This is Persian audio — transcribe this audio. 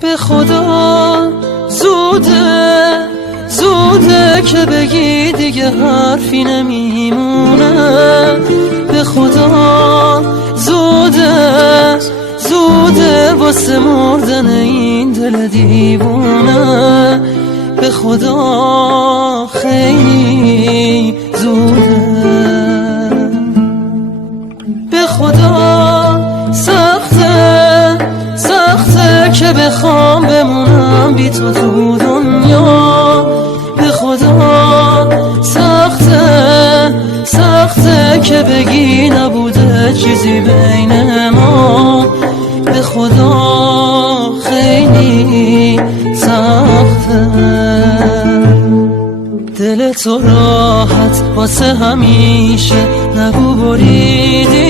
به خدا زوده زوده که بگی دیگه حرفی نمیمونه. به خدا زوده زوده واسه مردن این دل دیوونه. به خدا خیلی زوده. به خدا سخته سخته که بخوام بمونم بی تو تو دنیا. به خدا سخته سخته که بگی نبوده چیزی بین ما. به خدا خیلی سخته. دل تو راحت واسه همیشه نگو بریدی